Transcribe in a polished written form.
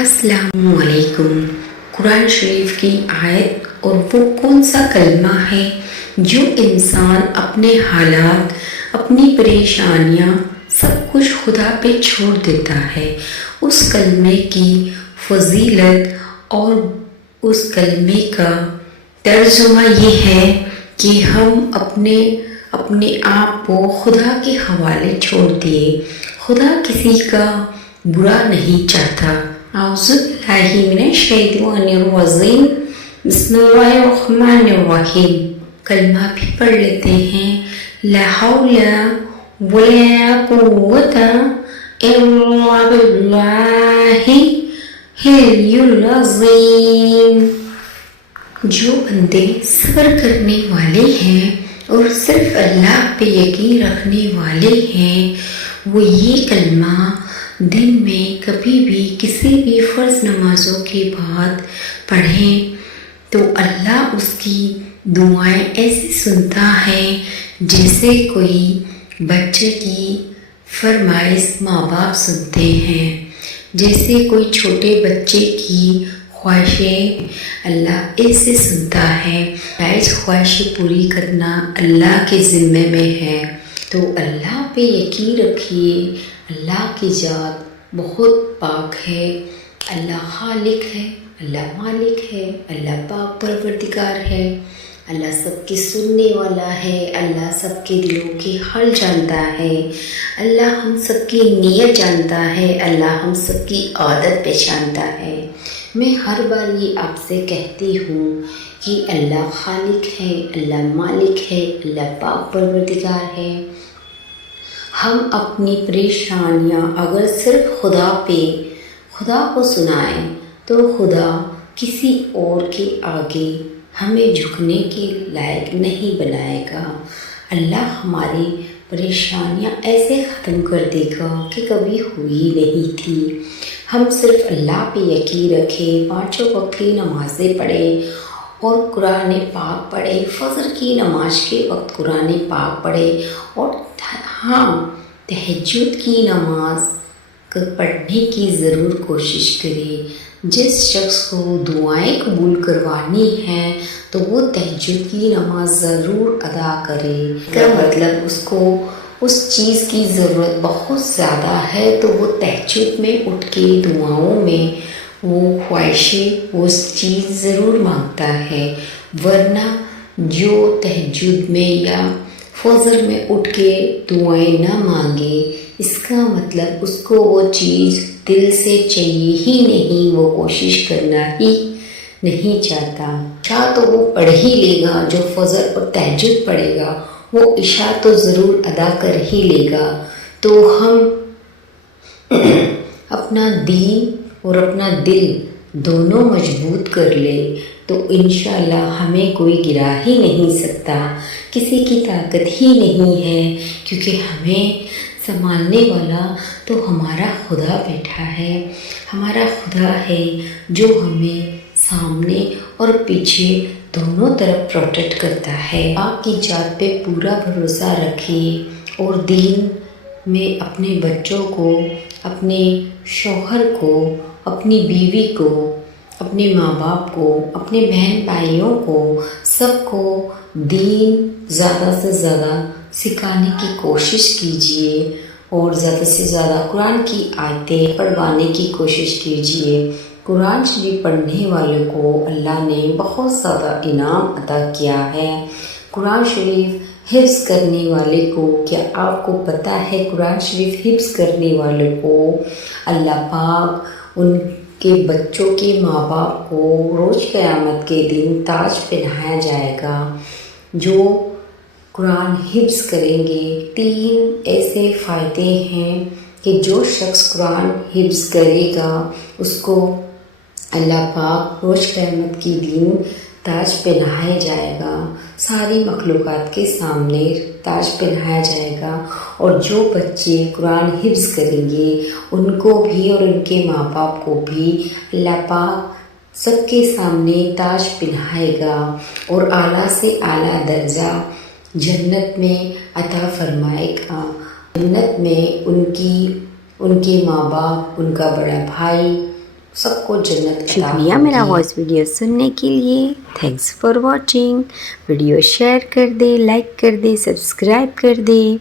السلام علیکم۔ قرآن شریف کی آیت اور وہ کون سا کلمہ ہے جو انسان اپنے حالات، اپنی پریشانیاں سب کچھ خدا پہ چھوڑ دیتا ہے؟ اس کلمے کی فضیلت اور اس کلمے کا ترجمہ یہ ہے کہ ہم اپنے آپ کو خدا کے حوالے چھوڑ دیے۔ خدا کسی کا برا نہیں چاہتا۔ اعوذ باللہ من الشیطان الرجیم، بسم اللہ الرحمن الرحیم۔ کلمہ بھی پڑھ لیتے ہیں۔ لا حول ولا قوت الا باللہ العلی العظیم۔ جو بندے صبر کرنے والے ہیں اور صرف اللہ پہ یقین رکھنے والے ہیں، وہ یہ کلمہ دن میں کبھی بھی کسی بھی فرض نمازوں کے بعد پڑھیں تو اللہ اس کی دعائیں ایسے سنتا ہے جیسے کوئی بچے کی فرمائش ماں باپ سنتے ہیں، جیسے کوئی چھوٹے بچے کی خواہشیں اللہ ایسے سنتا ہے۔ خواہشیں پوری کرنا اللہ کے ذمے میں ہے، تو اللہ پہ یقین رکھیے۔ اللہ کی ذات بہت پاک ہے، اللہ خالق ہے، اللہ مالک ہے، اللہ پاک پروردگار ہے، اللہ سب کی سننے والا ہے، اللہ سب کے دلوں کی حال جانتا ہے، اللہ ہم سب کی نیت جانتا ہے، اللہ ہم سب کی عادت پہچانتا ہے۔ میں ہر بار یہ آپ سے کہتی ہوں کہ اللہ خالق ہے، اللہ مالک ہے، اللہ پاک پروردگار ہے۔ ہم اپنی پریشانیاں اگر صرف خدا کو سنائیں تو خدا کسی اور کے آگے ہمیں جھکنے کے لائق نہیں بنائے گا۔ اللہ ہماری پریشانیاں ایسے ختم کر دے گا کہ کبھی ہوئی نہیں تھی۔ ہم صرف اللہ پہ یقین رکھیں، 5 وقت کی نمازیں پڑھیں اور قرآن پاک پڑھیں، فجر کی نماز کے وقت قرآن پاک پڑھیں، اور تہجد کی نماز پڑھنے کی ضرور کوشش کریں۔ جس شخص کو دعائیں قبول کروانی ہیں تو وہ تہجد کی نماز ضرور ادا کرے۔ اس کا مطلب اس کو اس چیز کی ضرورت بہت زیادہ ہے تو وہ تہجد میں اٹھ کے دعاؤں میں وہ خواہشیں وہ چیز ضرور مانگتا ہے، ورنہ جو تہجد میں یا فجر میں اٹھ کے دعائیں نہ مانگے، اس کا مطلب اس کو وہ چیز دل سے چاہیے ہی نہیں، وہ کوشش کرنا ہی نہیں چاہتا۔ عشاء تو وہ پڑھ ہی لے گا، جو فجر اور تہجد پڑھے گا وہ عشاء تو ضرور ادا کر ہی لے گا۔ تو ہم اپنا دین اور اپنا دل دونوں مضبوط کر لے تو انشاءاللہ ہمیں کوئی گرا ہی نہیں سکتا، کسی کی طاقت ہی نہیں ہے، کیونکہ ہمیں سنبھالنے والا تو ہمارا خدا بیٹھا ہے۔ ہمارا خدا ہے جو ہمیں سامنے اور پیچھے دونوں طرف پروٹیکٹ کرتا ہے۔ آپ کی ذات پہ پورا بھروسہ رکھیں اور دین میں اپنے بچوں کو، اپنے شوہر کو، اپنی بیوی کو، اپنے ماں باپ کو، اپنے بہن بھائیوں کو، سب کو دین زیادہ سے زیادہ سکھانے کی کوشش کیجیے اور زیادہ سے زیادہ قرآن کی آیتیں پڑھوانے کی کوشش کیجیے۔ قرآن شریف پڑھنے والوں کو اللہ نے بہت زیادہ انعام عطا کیا ہے۔ قرآن شریف حفظ کرنے والے کو، کیا آپ کو پتہ ہے قرآن شریف حفظ کرنے والوں کو اللہ پاک ان کے بچوں کے ماں باپ کو روز قیامت کے دن تاج پہنایا جائے گا؟ جو قرآن حفظ کریں گے، 3 ایسے فائدے ہیں کہ جو شخص قرآن حفظ کرے گا اس کو اللہ پاک روز قیامت کے دن تاج پہنایا جائے گا، ساری مخلوقات کے سامنے تاج پہنایا جائے گا۔ اور جو بچے قرآن حفظ کریں گے ان کو بھی اور ان کے ماں باپ کو بھی اللہ پاک سب کے سامنے تاج پہنائے گا اور اعلیٰ سے اعلیٰ درجہ جنت میں عطا فرمائے گا۔ جنت میں ان کے ماں باپ، ان کا بڑا بھائی، سب کو جنت عطا شکریہ میرا ہوگی۔ وائس ویڈیو سننے کے لیے. Thanks for watching. Video share کر دے، لائک کر دے، سبسکرائب کر دے.